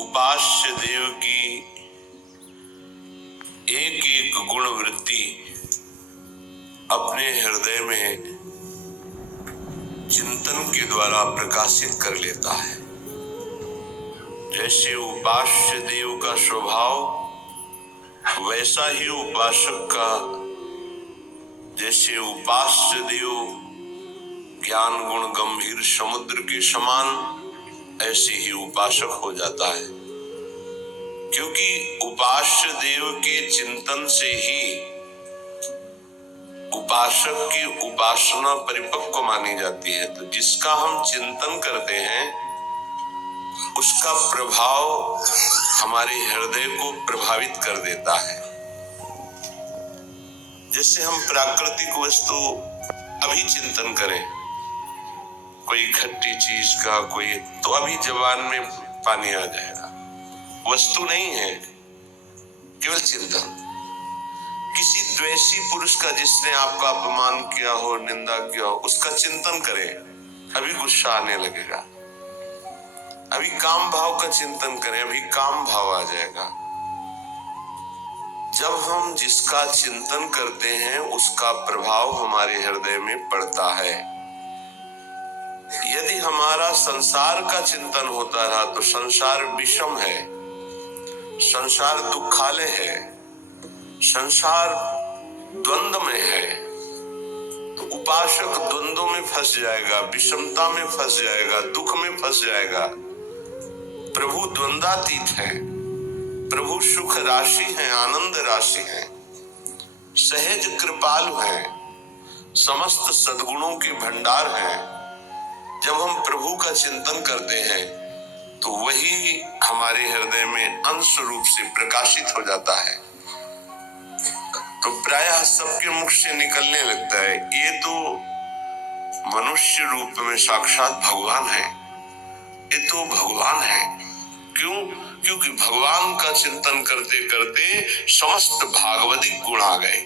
उपास्य देव की एक एक गुण वृत्ति अपने हृदय में चिंतन के द्वारा प्रकाशित कर लेता है। जैसे उपास्य देव का स्वभाव वैसा ही उपासक का, जैसे उपास्य देव ज्ञान गुण गंभीर समुद्र के समान, ऐसे ही उपासक हो जाता है। क्योंकि उपास्य देव के चिंतन से ही उपासक की उपासना परिपक्व मानी जाती है। तो जिसका हम चिंतन करते हैं उसका प्रभाव हमारे हृदय को प्रभावित कर देता है। जैसे हम प्राकृतिक वस्तु अभी चिंतन करें, कोई खट्टी चीज का, कोई तो अभी जबान में पानी आ जाएगा। वस्तु नहीं है, केवल चिंतन। किसी द्वेषी पुरुष का जिसने आपका अपमान किया हो, निंदा किया हो, उसका चिंतन करें, अभी गुस्सा आने लगेगा। अभी काम भाव का चिंतन करें, अभी काम भाव आ जाएगा। जब हम जिसका चिंतन करते हैं उसका प्रभाव हमारे हृदय में पड़ता है। यदि हमारा संसार का चिंतन होता रहा तो संसार विषम है, संसार दुखालय है, संसार द्वंद्व में है। तो उपासक द्वंद्व में फंस जाएगा, विषमता में फंस जाएगा, दुख में फंस जाएगा। प्रभु द्वंद्वातीत है, प्रभु सुख राशि है, आनंद राशि है, सहज कृपालु है, समस्त सद्गुणों के भंडार है। जब हम प्रभु का चिंतन करते हैं तो वही हमारे हृदय में अंश रूप से प्रकाशित हो जाता है। तो प्रायः सबके मुख से निकलने लगता है, ये तो मनुष्य रूप में साक्षात भगवान है, ये तो भगवान है। क्यों? क्योंकि भगवान का चिंतन करते करते समस्त भागवतिक गुण आ गए।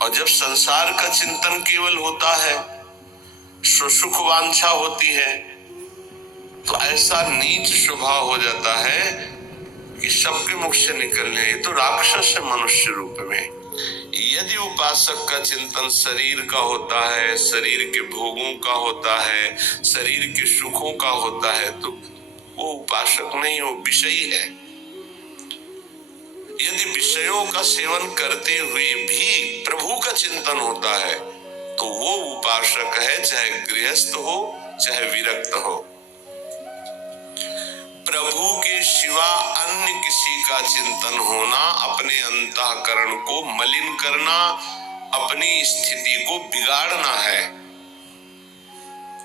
और जब संसार का चिंतन केवल होता है, सुख वांछा होती है, तो ऐसा नीच स्वभाव हो जाता है कि सबके मुख से निकलने, ये तो राक्षस है मनुष्य रूप में। यदि उपासक का चिंतन शरीर का होता है, शरीर के भोगों का होता है, शरीर के सुखों का होता है, तो वो उपासक नहीं, वो विषयी है। यदि विषयों का सेवन करते हुए भी प्रभु का चिंतन होता है तो वो उपासक है, चाहे गृहस्थ हो चाहे विरक्त हो। प्रभु के सिवा अन्य किसी का चिंतन होना अपने अंतःकरण को मलिन करना, अपनी स्थिति को बिगाड़ना है।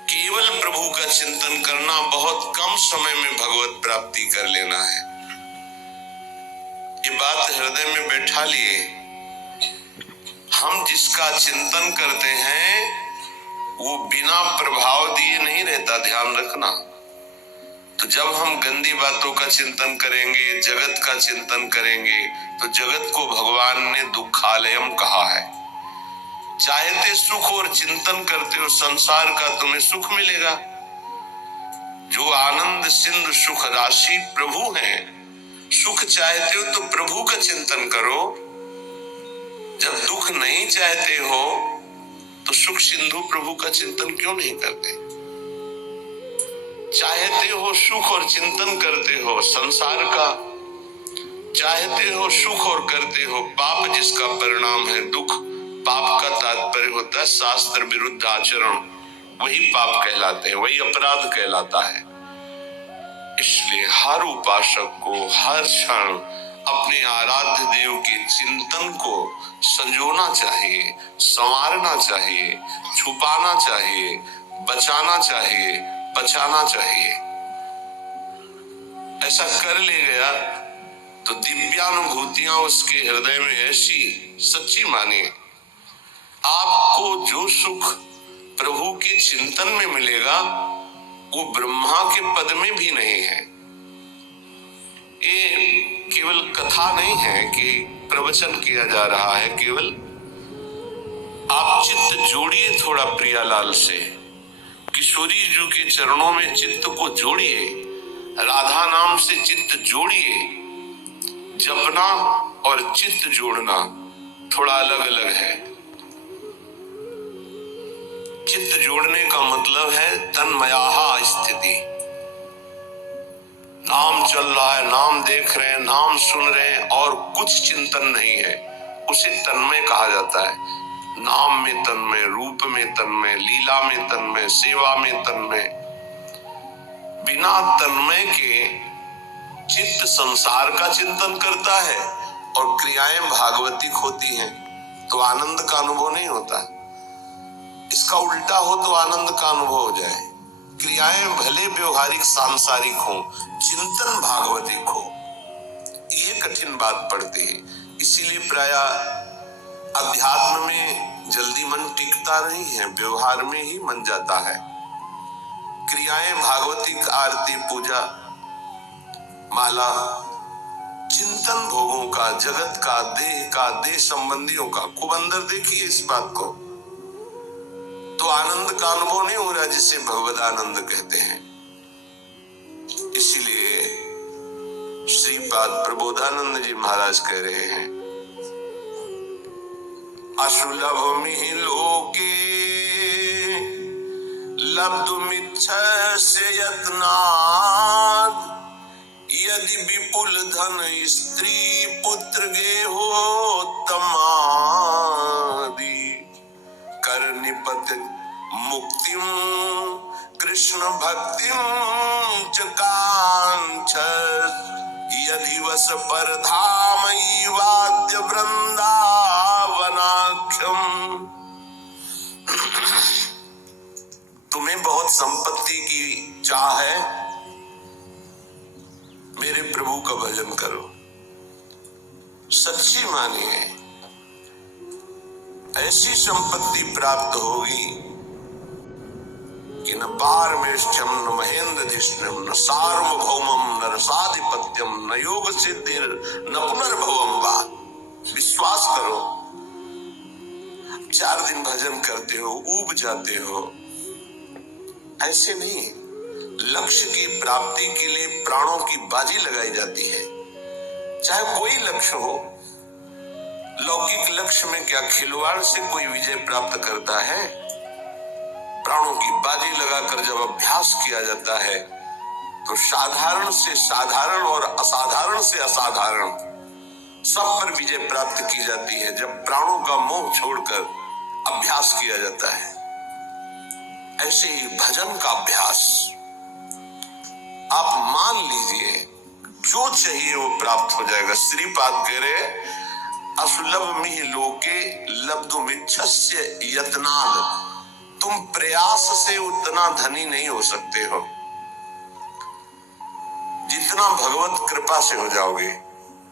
केवल प्रभु का चिंतन करना, बहुत कम समय में भगवत प्राप्ति कर लेना है। ये बात हृदय में बैठा लिए। हम जिसका चिंतन करते हैं वो बिना प्रभाव दिए नहीं रहता, ध्यान रखना। तो जब हम गंदी बातों का चिंतन करेंगे, जगत का चिंतन करेंगे, तो जगत को भगवान ने दुखालयम कहा है। चाहते सुख और चिंतन करते हो संसार का, तुम्हें सुख मिलेगा। जो आनंद सिंधु सुख राशि प्रभु है, सुख चाहते हो तो प्रभु का चिंतन करो। जब दुख नहीं चाहते हो तो सुख सिंधु प्रभु का चिंतन क्यों नहीं करते? चाहते हो सुख और चिंतन करते हो संसार का, चाहते हो सुख और करते हो पाप, जिसका परिणाम है दुख। पाप का तात्पर्य होता है शास्त्र विरुद्ध आचरण, वही पाप कहलाते हैं, वही अपराध कहलाता है। इसलिए हर उपासक को हर क्षण अपने आराध्य देव के चिंतन को संजोना चाहिए, संवारना चाहिए, छुपाना चाहिए, बचाना चाहिए, बचाना चाहिए। ऐसा कर ले गया तो दिव्यानुभूतियां उसके हृदय में ऐसी सच्ची मानिए, आपको जो सुख प्रभु के चिंतन में मिलेगा वो ब्रह्मा के पद में भी नहीं है। ये केवल कथा नहीं है कि प्रवचन किया जा रहा है, केवल आप चित्त जोड़िए थोड़ा प्रियालाल से, किशोरी जी के चरणों में चित्त को जोड़िए। राधा नाम से चित्त जोड़िए। जपना और चित्त जोड़ना थोड़ा अलग अलग है। चित्त जोड़ने का मतलब है तन्मयाहा स्थिति। नाम चल रहा है, नाम देख रहे हैं, नाम सुन रहे हैं और कुछ चिंतन नहीं है, उसे तन्मय कहा जाता है। नाम में तन्मय, रूप में तन्मय, लीला में तन्मय, सेवा में तन्मय। बिना तन्मय के चित्त संसार का चिंतन करता है और क्रियाएं भागवतिक होती हैं तो आनंद का अनुभव नहीं होता। इसका उल्टा हो तो आनंद का अनुभव हो जाए। क्रियाएं भले व्यवहारिक सांसारिक हो, चिंतन भागवतिक हो, ये कठिन बात पड़ती है। इसीलिए प्राय अध्यात्म में जल्दी मन टिकता नहीं है, व्यवहार में ही मन जाता है। क्रियाएं भागवतिक, आरती, पूजा, माला, चिंतन भोगों का, जगत का, देह संबंधियों का, खूब अंदर देखिए इस बात को, तो आनंद का अनुभव नहीं हो रहा जिसे भगवद आनंद कहते हैं। इसीलिए श्रीपाद प्रबोधानंद जी महाराज कह रहे हैं, अशुलभमिहि लोके लब्धुमिच्छस्य यत्नात्, यदि विपुल धन स्त्री पुत्र गेहोत्तमादि, कर निपत मुक्तिम कृष्ण भक्तिम च कांक्षस, यदि वस पर धामई वाद्य वृंदावनाख्यम। तुम्हें बहुत संपत्ति की चाह है, मेरे प्रभु का भजन करो, सच्ची मानिए, ऐसी संपत्ति प्राप्त होगी कि न पारमेष्ठ्यम न महेंद्रधिष्ण्यम न सार्वभौमम न रसाधिपत्यम न योग सिद्धिर न पुनर्भवम वा। विश्वास करो, 4 दिन भजन करते हो, ऊब जाते हो, ऐसे नहीं। लक्ष्य की प्राप्ति के लिए प्राणों की बाजी लगाई जाती है, चाहे कोई लक्ष्य हो। लौकिक लक्ष्य में क्या खिलवाड़ से कोई विजय प्राप्त करता है? प्राणों की बाजी लगाकर जब अभ्यास किया जाता है तो साधारण से साधारण और असाधारण से असाधारण सब पर विजय प्राप्त की जाती है जब प्राणों का मोह छोड़कर अभ्यास किया जाता है। ऐसे ही भजन का अभ्यास आप मान लीजिए, जो चाहिए वो प्राप्त हो जाएगा। श्रीपाद कह रहे असुलभमिहि लोके लब्धुमिच्छस्य यत्नात्, तुम प्रयास से उतना धनी नहीं हो सकते हो जितना भगवत कृपा से हो जाओगे।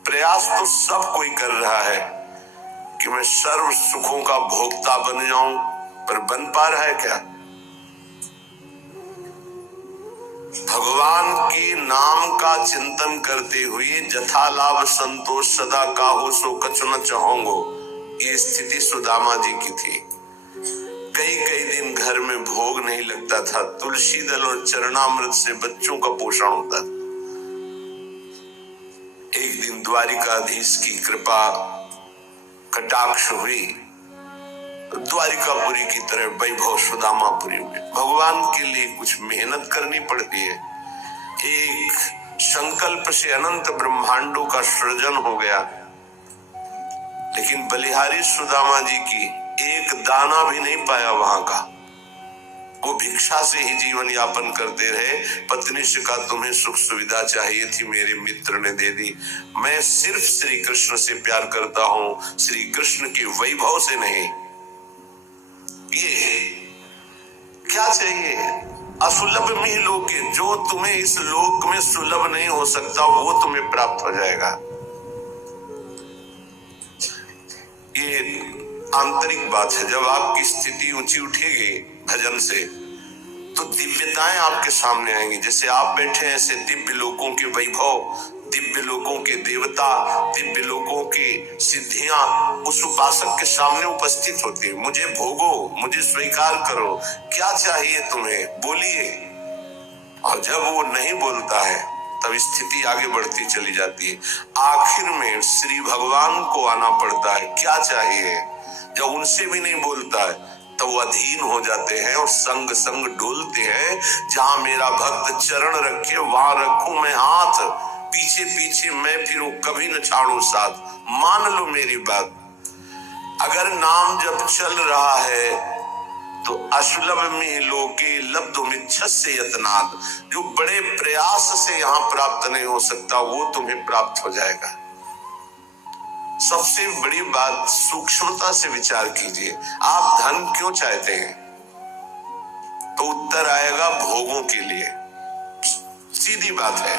प्रयास तो सब कोई कर रहा है कि मैं सर्व सुखों का भोक्ता बन जाऊं, पर बन पा रहा है क्या? भगवान के नाम का चिंतन करते हुए जथा लाभ संतोष सदा काहू सो कछु न चाहोंगो, ये स्थिति सुदामा जी की थी। कई दिन घर में भोग नहीं लगता था, तुलसी दल और चरणामृत से बच्चों का पोषण होता था। एक दिन द्वारिकाधीश की कृपा कटाक्ष हुई, द्वारिकापुरी की तरह वैभव सुदामापुरी में। भगवान के लिए कुछ मेहनत करनी पड़ती है। एक संकल्प से अनंत ब्रह्मांडों का सृजन हो गया, लेकिन बलिहारी सुदामा जी की एक दाना भी नहीं पाया वहां का। वो भिक्षा से ही जीवन यापन करते रहे। पत्नी से कहा तुम्हें सुख सुविधा चाहिए थी, मेरे मित्र ने दे दी। मैं सिर्फ श्री कृष्ण से प्यार करता हूं, श्री कृष्ण के वैभव से नहीं। ये क्या चाहिए? असुलभमिहि लोके, जो तुम्हें इस लोक में सुलभ नहीं हो सकता वो तुम्हें प्राप्त हो जाएगा। ये आंतरिक बात है। जब आपकी स्थिति ऊंची उठेगी भजन से तो दिव्यताएं आपके सामने आएंगी। जैसे आप बैठे हैं ऐसे दिव्य लोकों के वैभव, दिव्य लोकों के देवता, दिव्य लोकों की सिद्धियां उस उपासक के सामने उपस्थित होती है। मुझे भोगो, मुझे स्वीकार करो, क्या चाहिए तुम्हें बोलिए। और जब वो नहीं बोलता है तब स्थिति आगे बढ़ती चली जाती है। आखिर में श्री भगवान को आना पड़ता है, क्या चाहिए। जब उनसे भी नहीं बोलता है तो वो अधीन हो जाते हैं और संग संग डोलते हैं। जहां मेरा भक्त चरण रखे वहां रखूं मैं हाथ, पीछे पीछे मैं फिरूं कभी न छाड़ू साथ। मान लो मेरी बात, अगर नाम जब चल रहा है तो असुलभ में लोके लब्धुमिच्छस्य यत्नात्, जो बड़े प्रयास से यहाँ प्राप्त नहीं हो सकता वो तुम्हें प्राप्त हो जाएगा। सबसे बड़ी बात, सूक्ष्मता से विचार कीजिए, आप धन क्यों चाहते हैं? तो उत्तर आएगा भोगों के लिए। सीधी बात है,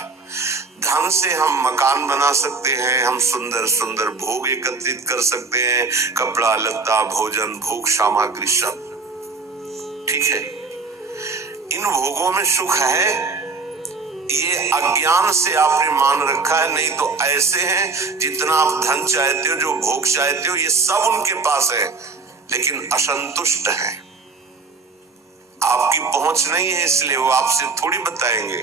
धन से हम मकान बना सकते हैं, हम सुंदर सुंदर भोग एकत्रित कर सकते हैं, कपड़ा लत्ता भोजन भोग सामग्री सब ठीक है। इन भोगों में सुख है, ये अज्ञान से आपने मान रखा है। नहीं तो ऐसे हैं जितना आप धन चाहते हो, जो भोग चाहते हो, ये सब उनके पास है लेकिन असंतुष्ट हैं। आपकी पहुंच नहीं है इसलिए वो आपसे थोड़ी बताएंगे।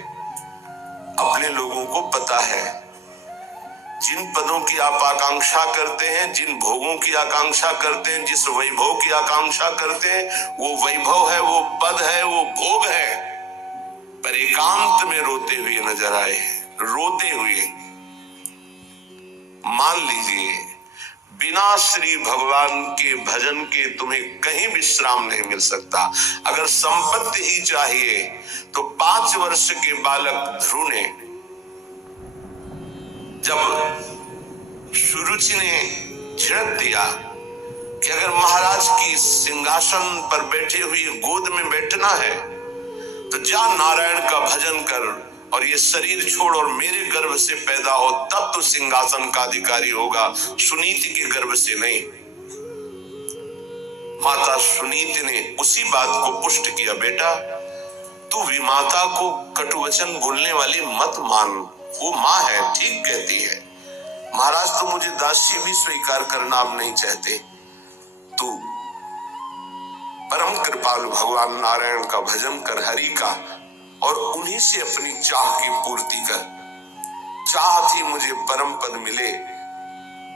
अपने लोगों को पता है, जिन पदों की आप आकांक्षा करते हैं, जिन भोगों की आकांक्षा करते हैं, जिस वैभव की आकांक्षा करते हैं, वो वैभव है, वो पद है, वो भोग है, पर एकांत में रोते हुए नजर आए, रोते हुए। मान लीजिए बिना श्री भगवान के भजन के तुम्हें कहीं विश्राम नहीं मिल सकता। अगर संपत्ति ही चाहिए तो 5 वर्ष के बालक ध्रुव ने जब सुरुचि ने झिड़क दिया कि अगर महाराज की सिंहासन पर बैठे हुए गोद में बैठना है तो जा नारायण का भजन कर और ये शरीर छोड़ और मेरे गर्भ से पैदा हो, तब तो सिंहासन का अधिकारी होगा, सुनीति के गर्भ से नहीं। माता सुनीति ने उसी बात को पुष्ट किया, बेटा तू विमाता को कटुवचन बोलने वाली मत मान, वो माँ है, ठीक कहती है। महाराज तो मुझे दासी भी स्वीकार करना अब नहीं चाहते, तू परम कृपालु भगवान नारायण का भजन कर, हरि का, और उन्हीं से अपनी चाह की पूर्ति कर। चाह थी मुझे परम पद मिले,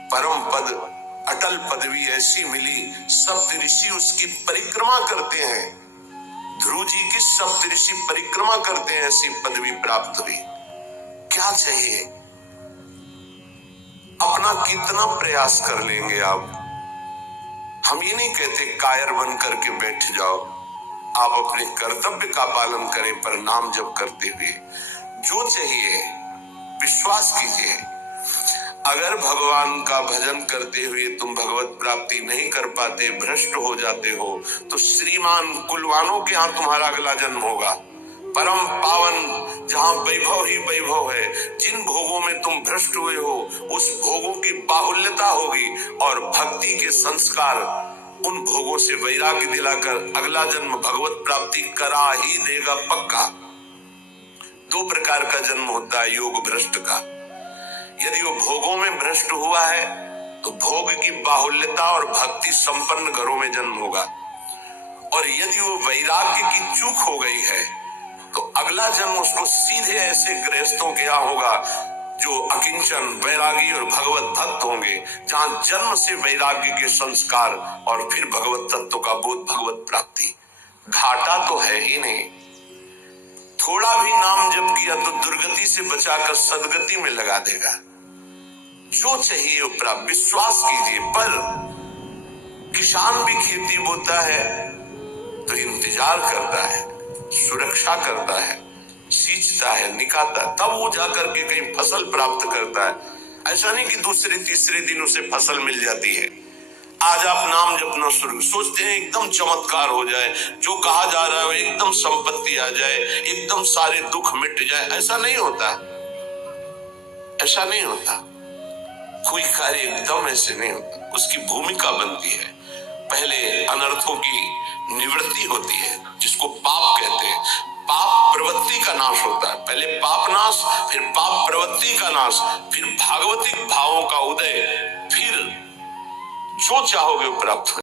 परम पद अटल पदवी ऐसी मिली, सप्त ऋषि उसकी परिक्रमा करते हैं, ध्रुव जी की सप्त ऋषि परिक्रमा करते हैं, ऐसी पदवी प्राप्त हुई। क्या चाहिए? अपना कितना प्रयास कर लेंगे आप? हम ये नहीं कहते कायर बन करके बैठ जाओ, आप अपने कर्तव्य का पालन करें, पर नाम जप करते हुए जो चाहिए विश्वास कीजिए। अगर भगवान का भजन करते हुए तुम भगवत प्राप्ति नहीं कर पाते, भ्रष्ट हो जाते हो, तो श्रीमान कुलवानों के यहाँ तुम्हारा अगला जन्म होगा, परम पावन, जहाँ वैभव ही वैभव है। जिन भोगों में तुम भ्रष्ट हुए हो उस भोगों की बाहुल्यता होगी, और भक्ति के संस्कार उन भोगों से वैराग्य दिलाकर अगला जन्म भगवत प्राप्ति करा ही देगा पक्का। 2 प्रकार का जन्म होता है योग भ्रष्ट का। यदि वो भोगों में भ्रष्ट हुआ है तो भोग की बाहुल्यता और भक्ति संपन्न घरों में जन्म होगा, और यदि वो वैराग्य की चूक हो गई है तो अगला जन्म उसको सीधे ऐसे गृहस्थों के यहाँ होगा जो अकिंचन वैरागी और भगवत भक्त होंगे, जहां जन्म से वैराग्य के संस्कार और फिर भगवत तत्व का बोध, भगवत प्राप्ति। घाटा तो है ही नहीं। थोड़ा भी नाम जप किया तो दुर्गति से बचाकर सदगति में लगा देगा। जो चाहिए वो प्राप्त, विश्वास कीजिए। पर किसान भी खेती बोता है तो इंतजार करता है, सुरक्षा करता है, सींचता है, निकालता है, तब वो जाकर के कहीं फसल प्राप्त करता है। ऐसा नहीं कि दूसरे तीसरे दिन उसे फसल मिल जाती है। आज आप नाम जपना शुरू सोचते हैं एकदम चमत्कार हो जाए, जो कहा जा रहा है एकदम संपत्ति आ जाए, एकदम सारे दुख मिट जाए। ऐसा नहीं होता, ऐसा नहीं होता। कोई कार्य एकदम ऐसे नहीं होता, उसकी भूमिका बनती है। पहले अनर्थों की निवृत्ति होती है, जिसको पाप कहते हैं। पाप प्रवृत्ति का नाश होता है, पहले पाप नाश, फिर पाप प्रवृत्ति का नाश, फिर भागवतिक भावों का उदय, फिर जो चाहोगे वो प्राप्त हो।